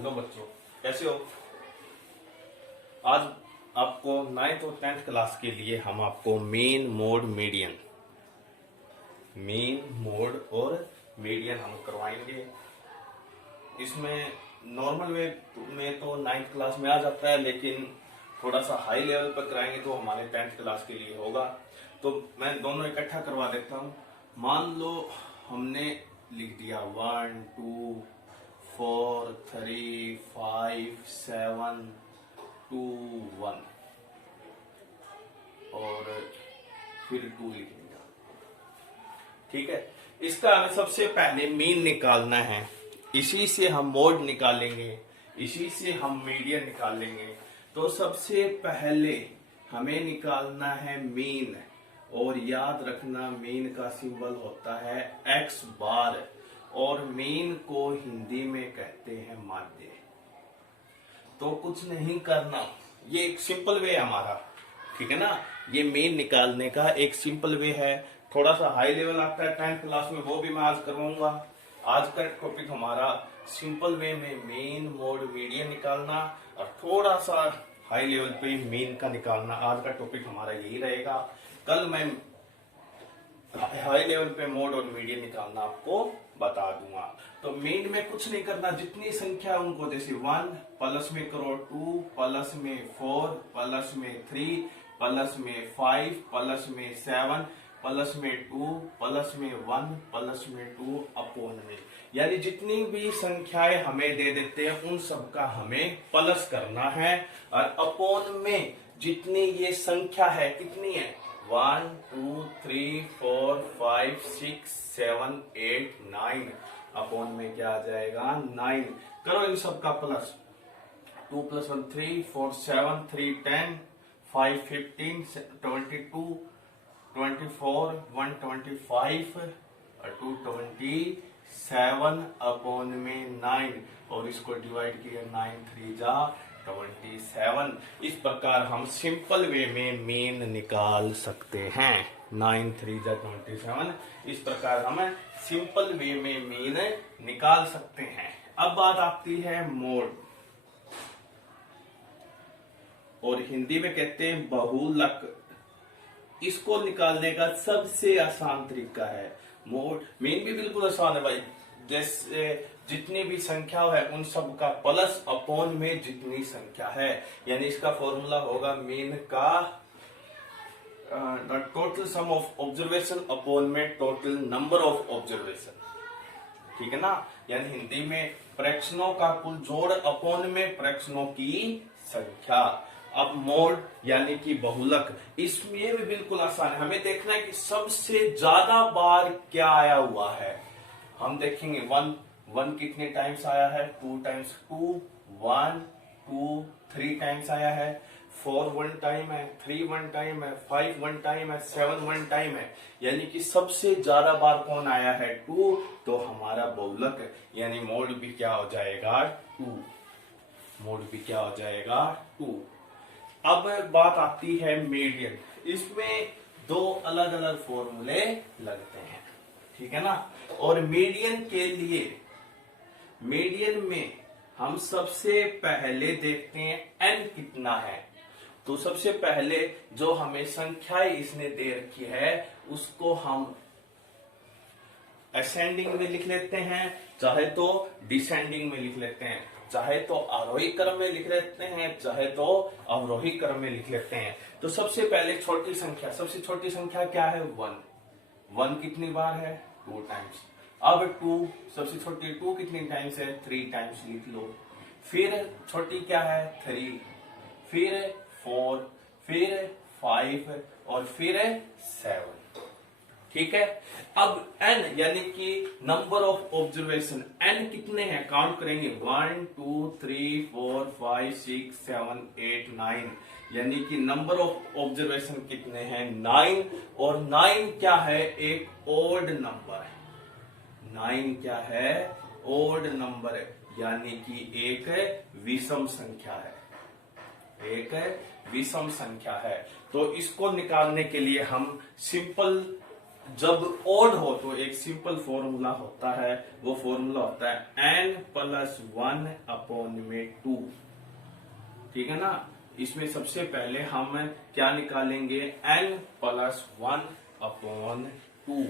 Hello बच्चों, कैसे हो। आज आपको 9th और 10th क्लास के लिए हम आपको मेन मोड और मीडियन हम करवाएंगे। इसमें नॉर्मल वे में तो 9th क्लास में आ जाता है, लेकिन थोड़ा सा हाई लेवल पर कराएंगे तो हमारे 10th क्लास के लिए होगा। तो मैं दोनों इकट्ठा करवा देता हूँ। मान लो हमने लिख दिया 1 2 4 3 5 7 2 1 और फिर 2 लिखेंगे। ठीक है, इसका हमें सबसे पहले मीन निकालना है। इसी से हम मोड निकालेंगे, इसी से हम मीडियन निकालेंगे। तो सबसे पहले हमें निकालना है मीन, और याद रखना मीन का सिंबल होता है एक्स बार, और मीन को हिंदी में कहते हैं माध्य। तो कुछ नहीं करना, ये एक सिंपल वे है हमारा, ठीक है ना। ये मीन निकालने का एक सिंपल वे है। थोड़ा सा हाई लेवल आता है 10th क्लास में, वो भी मैं आज करवाऊंगा। आज का टॉपिक हमारा सिंपल वे में मीन मोड मीडियन निकालना, और थोड़ा सा हाई लेवल पे मीन का निकालना। आज का टॉपिक हमारा यही रहेगा। कल मैं हाई लेवल पे मोड और मीडियन निकालना आपको बता दूंगा। तो मीन में कुछ नहीं करना, जितनी संख्या उनको, जैसे 1 प्लस में करो 2 प्लस में 4 प्लस में 3 प्लस में 5 प्लस में 7 प्लस में 2 प्लस में 1 प्लस में 2 अपॉन में, यानी जितनी भी संख्याएं हमें दे देते हैं उन सब का हमें प्लस करना है। और अपॉन में जितनी ये संख्या है, कितनी है, 1 2 3 4 5 6 7 8 9, अपॉन में क्या आ जाएगा 9। करो इन सब का प्लस। 2 + 1 3 4 7 3 10 5 15 22 24 1 25 और 2 27 अपॉन में 9, और इसको डिवाइड किया 9 3 जा 27। इस प्रकार हम सिंपल वे में मीन निकाल सकते हैं। 9 3 जा 27, इस प्रकार हम सिंपल वे में मीन निकाल सकते हैं। अब बात आती है मोड, और हिंदी में कहते हैं बहुलक। इसको निकालने का सबसे आसान तरीका है मोड। मीन भी बिल्कुल आसान है भाई, जैसे जितनी भी संख्या है उन सब का प्लस अपॉन में जितनी संख्या है, यानी इसका फॉर्मूला होगा मीन का total sum of observation upon में टोटल नंबर ऑफ ऑब्जर्वेशन, ठीक है ना। यानी हिंदी में प्रैक्शनों का कुल जोड़ अपॉन में प्रैक्शनों की संख्या। अब मोड यानी कि बहुलक, इसमें भी बिल्कुल आसान है। हमें देखना है कि सबसे ज्यादा बार क्या आया हुआ है। हम देखेंगे 1 कितने टाइम्स आया है, 2 टाइम्स 2 1 2 3 टाइम्स आया है, 4 1 टाइम है, 3 1 टाइम है, 5 1 टाइम है, 7 1 टाइम है। यानी कि सबसे ज्यादा बार कौन आया है, 2। तो हमारा बहुलक है, यानी मोड भी क्या हो जाएगा 2। मोड भी क्या हो जाएगा 2। अब बात आती है मीडियन। इसमें दो अलग अलग फॉर्मूले लगते हैं, ठीक है ना। और मीडियन के लिए, मीडियन में हम सबसे पहले देखते हैं n कितना है। तो सबसे पहले जो हमें संख्याएं इसने दे रखी है उसको हम असेंडिंग में लिख लेते हैं, चाहे तो डिसेंडिंग में लिख लेते हैं, चाहे तो आरोही क्रम में लिख लेते हैं, चाहे तो अवरोही क्रम में लिख लेते हैं। तो सबसे पहले छोटी संख्या, सबसे छोटी संख्या क्या है 1। 1 कितनी बार है 2 टाइम्स। अब 2 सबसे छोटी 2 कितनी टाइम्स है 3 टाइम्स लिख लो। फिर छोटी क्या है 3, फिर 4, फिर 5 और फिर 7, ठीक है। अब n यानी कि नंबर ऑफ ऑब्जर्वेशन, n कितने हैं काउंट करेंगे 1 2 3 4 5 6 7 8 9, यानी कि नंबर ऑफ ऑब्जर्वेशन कितने हैं 9। और 9 क्या है, एक ओड नंबर है। 9 क्या है, ओड नंबर है, यानी कि एक विषम संख्या है, एक विषम संख्या है। तो इसको निकालने के लिए हम सिंपल जब ओड हो तो एक सिंपल फॉर्मूला होता है, वो फॉर्मूला होता है n+1/2। ठीक है ना। इसमें सबसे पहले हम क्या निकालेंगे, n+1/2।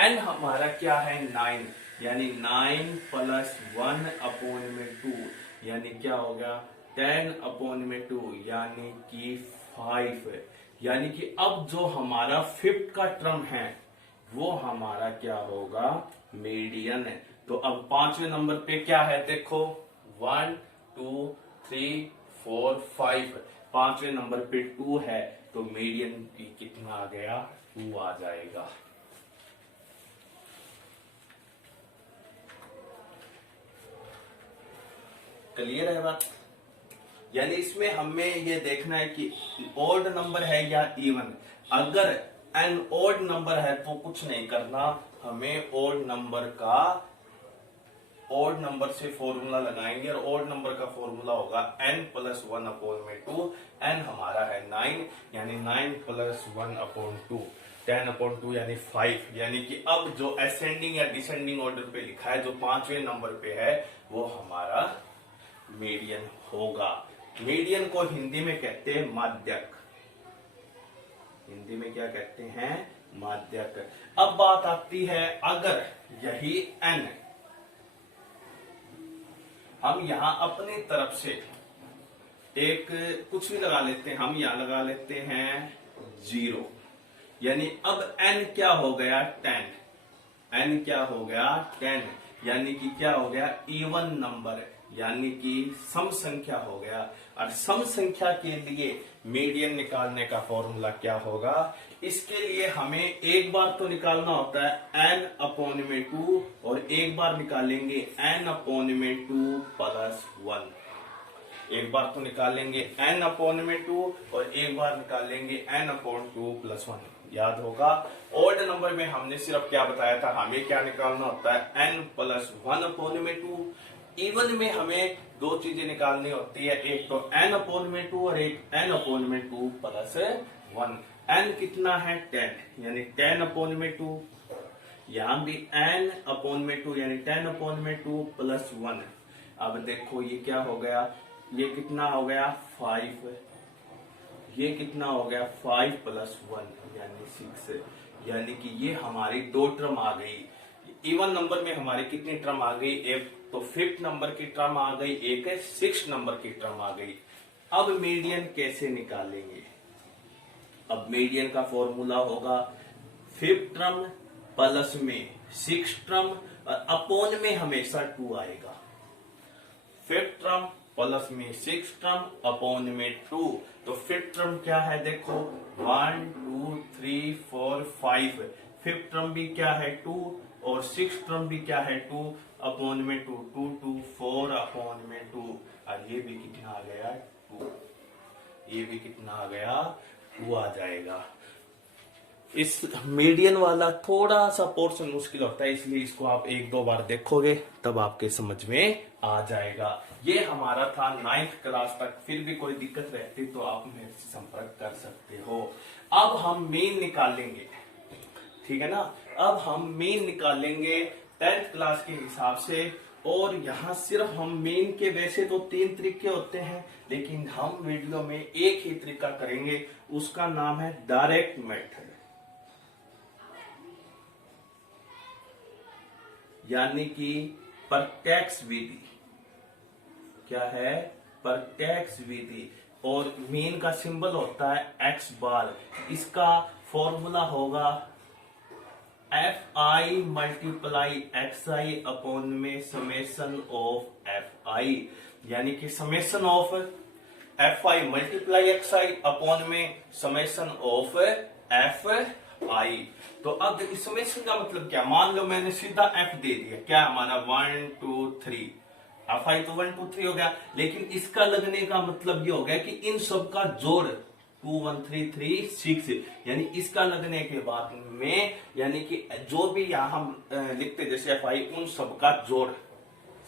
n हमारा क्या है 9, यानी 9+1/2 यानी क्या होगा 10/2 यानी कि 5। यानी कि अब जो हमारा फिफ्थ का टर्म है वो हमारा क्या होगा, मीडियन है। तो अब पांचवें नंबर पे क्या है देखो, 1 2 3 4 5। पांचवें नंबर पे 2 है, तो मीडियन की कितना आ गया, 2 आ जाएगा। क्लियर है बात। यानी इसमें हमें ये देखना है कि ओड नंबर है या इवन। अगर एन ओड नंबर है तो कुछ नहीं करना, हमें ओड नंबर से फॉर्मूला लगाएंगे, और ओड नंबर का फॉर्मूला होगा n+1/2। n हमारा है 9, यानी 9+1/2 10/2 यानी 5। यानी कि अब जो असेंडिंग या डिसेंडिंग ऑर्डर पे लिखा है, जो पांचवें नंबर पे है, वो हमारा मीडियन होगा। मीडियन को हिंदी में कहते हैं माध्यक। हिंदी में क्या कहते हैं, माध्यक। अब बात आती है, अगर यही n हम यहां अपनी तरफ से एक कुछ भी लगा लेते हैं, हम यहां लगा लेते हैं 0, यानी अब n क्या हो गया 10। n क्या हो गया 10, यानी कि क्या हो गया, इवन नंबर, यानी कि सम संख्या हो गया। और सम संख्या के लिए मीडियन निकालने का फॉर्मूला क्या होगा, इसके लिए हमें एक बार तो निकालना होता है n/2 और एक बार निकालेंगे n/2+1। एक बार तो निकालेंगे n/2 और एक बार निकालेंगे n/2+1। याद होगा, ओड नंबर में हमने सिर्फ क्या बताया था, हमें क्या निकालना होता है n+1/2। इवन में हमें दो चीजें निकालनी होती है, एक तो n/2 और एक n/2+1। n कितना है 10, यानी 10/2। यहां भी n/2 यानी 10/2+1। अब देखो ये क्या हो गया, ये कितना हो गया 5, ये कितना हो गया 5+1 यानी 6। यानी कि ये हमारी दो टर्म आ गई। इवन नंबर में हमारी कितनी टर्म आ गई, एक तो फिफ्थ नंबर की टर्म आ गई, एक है सिक्स नंबर की टर्म आ गई। अब मीडियन कैसे निकालेंगे, अब मीडियन का फॉर्मूला होगा फिफ्थ टर्म प्लस में सिक्स टर्म और अपॉन में हमेशा 2 आएगा। फिफ्थ टर्म प्लस में सिक्स टर्म अपॉन में 2। तो फिफ्थ टर्म क्या है देखो 1 2 3 4 5। फिफ्थ टर्म भी क्या है 2 और सिक्स टर्म भी क्या है 2 अपॉन में 2 2 2 4 अपॉन में 2। और ये भी कितना आ गया 2, ये भी कितना आ गया 2 आ जाएगा। इस मीडियन वाला थोड़ा सा पोर्शन मुश्किल होता है, इसलिए इसको आप एक दो बार देखोगे तब आपके समझ में आ जाएगा। ये हमारा था 9th क्लास तक। फिर भी कोई दिक्कत रहती तो आप मेरे से संपर्क कर सकते हो। अब हम मीन निकालेंगे, ठीक है ना। अब हम मीन निकालेंगे 10th क्लास के हिसाब से, और यहाँ सिर्फ हम मीन के वैसे तो 3 तरीके होते हैं, लेकिन हम वीडियो में एक ही तरीका करेंगे, उसका नाम है डायरेक्ट मेथड, यानी कि प्रत्यक्ष विधि। क्या है, प्रत्यक्ष विधि। और मीन का सिंबल होता है x बार। इसका फॉर्मूला होगा fi मल्टीप्लाई xi अपॉन में समेशन ऑफ fi, यानी कि summation of fi multiply xi upon में समेशन ऑफ fi। तो अब इस समेशन का मतलब क्या, मान लो मैंने सीधा f दे दिया, क्या हमारा 1 2 3, fi तो 1 2 3 हो गया, लेकिन इसका लगने का मतलब ये हो गया कि इन सब का जोड़ 2 1 3 3 6, यानी इसका लगने के बाद में, यानी कि जो भी यहां हम लिखते जैसे fi, उन सब का जोड़,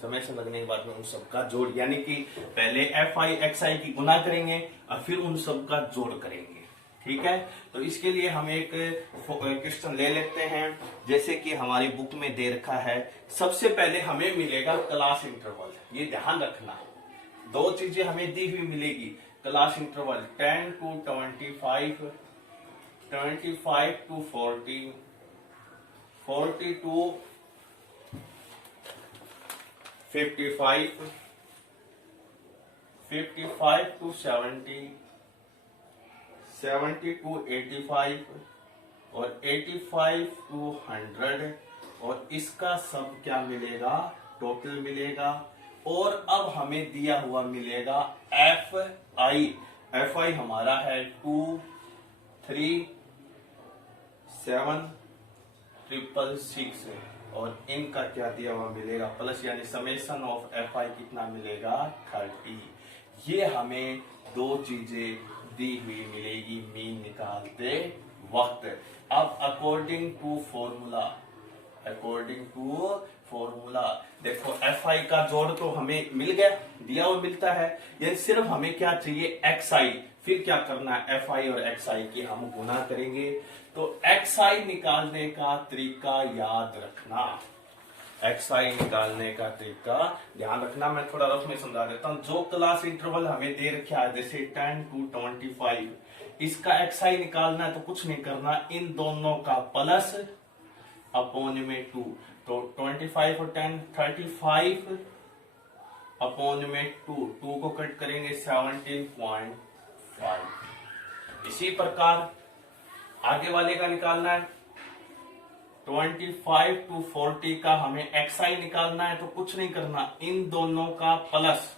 समेशन लगने के बाद में उन सब का जोड़, यानी कि पहले fi xi की गुना करेंगे और फिर उन सब का जोड़ करेंगे। ठीक है, तो इसके लिए हम एक क्वेश्चन ले लेते हैं, जैसे कि हमारी बुक में दे रखा है। सबसे पहले हमें मिलेगा क्लास इंटरवल, ये ध्यान रखना, दो चीजें हमें दी हुई मिलेगी। Class interval 10 to 25, 25 to 40, 40 to 55, 55 to 70, 70 to 85 और 85 to 100, और इसका सब क्या मिलेगा, टोटल मिलेगा। और अब हमें दिया हुआ मिलेगा एफ आई हमारा है 2, 3, 7, 666, और इनका क्या दिया हुआ मिलेगा प्लस, यानी समेशन ऑफ एफ आई कितना मिलेगा 30। ये हमें दो चीजें दी हुई मिलेगी मीन निकालते वक्त। अब अकॉर्डिंग टू फॉर्मूला देखो, एफ आई का जोड़ तो हमें मिल गया, दिया हुआ मिलता है, ये सिर्फ हमें क्या चाहिए एक्स आई। फिर क्या करना है, एफ आई और एक्स आई की हम गुना करेंगे। तो एक्स आई निकालने का तरीका याद रखना, एक्स आई निकालने का तरीका ध्यान रखना। मैं थोड़ा रफ में समझा देता हूं। जो क्लास इंटरवल हमें दे रखा है, जैसे 10 to 25, इसका एक्स आई निकालना है तो कुछ नहीं करना, इन दोनों का प्लस अपॉन में 2, तो 25 और 10 35 अपॉन में 2 को कट करेंगे 17.5। इसी प्रकार आगे वाले का निकालना है, 25 to 40 का हमें एक्स आई निकालना है तो कुछ नहीं करना, इन दोनों का प्लस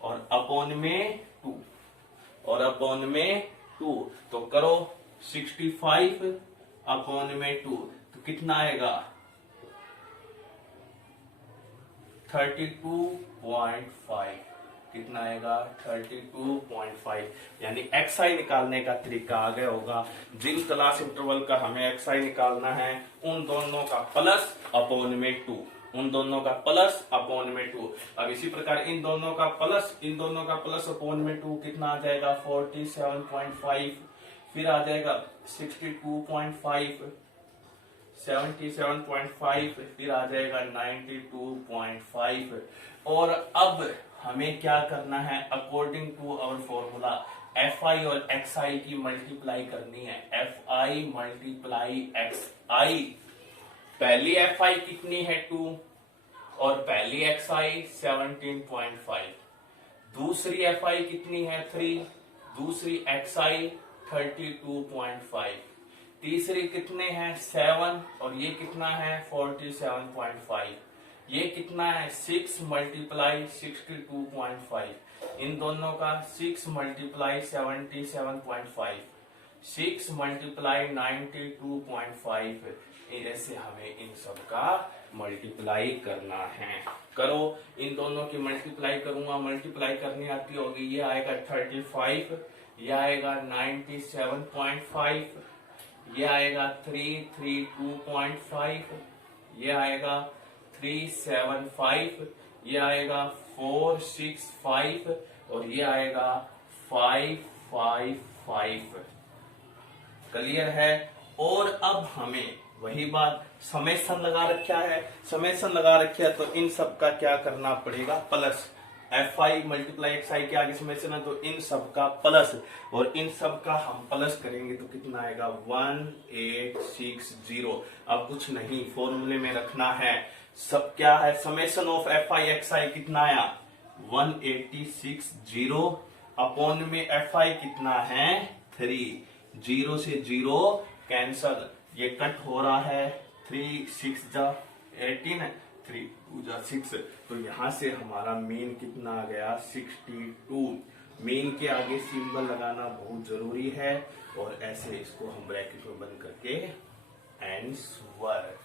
और अपॉन में 2 और अपॉन में 2, तो करो 65 अपॉन में 2, तो कितना आएगा 32.5, कितना आएगा 32.5। यानी एक्स आई निकालने का तरीका आ गया होगा। जिन क्लास इंटरवल का हमें एक्स आई निकालना है, उन दोनों का प्लस अपॉन में 2, उन दोनों का प्लस अपॉन में 2। अब इसी प्रकार इन दोनों का प्लस अपॉन में 2 कितना आ जाएगा 47.5, फिर आ जाएगा 62.5, 77.5, फिर आ जाएगा 92.5। और अब हमें क्या करना है, according to our formula F I और एक्स आई की मल्टीप्लाई करनी है। F I multiply X I, पहली एफ आई कितनी है 2 और पहली एक्स आई 17.5, दूसरी एफ आई कितनी है 3, दूसरी एक्स आई 32.5, तीसरी कितने हैं 7 और ये कितना है 47.5, ये कितना है 6 मल्टीप्लाई 62.5, इन दोनों का 6 मल्टीप्लाई 77.5, 6 मल्टीप्लाई 92.5, ऐसे हमें इन सब का मल्टीप्लाई करना है। करो, इन दोनों की मल्टीप्लाई करूंगा, मल्टीप्लाई करनी आती होगी, ये आएगा 35, ये आएगा 97.5, ये आएगा 332.5, ये आएगा 375, ये आएगा 465 और ये आएगा 555। क्लियर है। और अब हमें वही बात, समेशन लगा रखा है, समेशन लगा रखा है तो इन सब का क्या करना पड़ेगा plus. F I multiply X I के आगे समेशन है तो इन सब का प्लस, और इन सब का हम प्लस करेंगे तो कितना आएगा 1860। अब कुछ नहीं, फॉर्मूले में रखना है, सब क्या है, summation of F I X I कितना आया 1860, अपॉन में एफ आई कितना है 3, 0 से 0 कैंसल, ये कट हो रहा है, 3 6 जा 18, 3 2 जा 6, तो यहां से हमारा मीन कितना आ गया 62। मीन के आगे सिंबल लगाना बहुत जरूरी है, और ऐसे इसको हम ब्रैकेट में बंद करके आंसर।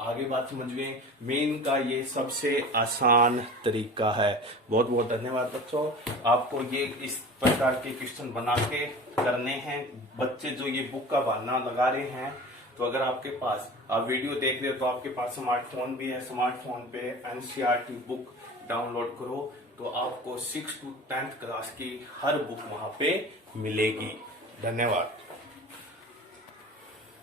आगे बात समझिए, मीन का ये सबसे आसान तरीका है। बहुत बहुत धन्यवाद बच्चों, आपको ये इस प्रकार के क्वेश्चन बना के करने हैं। बच्चे जो ये बुक का बहाना लगा रहे हैं, तो अगर आपके पास, आप वीडियो देख रहे हो तो आपके पास स्मार्टफोन भी है, स्मार्टफोन पे एनसीईआरटी बुक डाउनलोड करो तो आपको 6 to 10th क्लास की हर बुक वहां पे मिलेगी। धन्यवाद।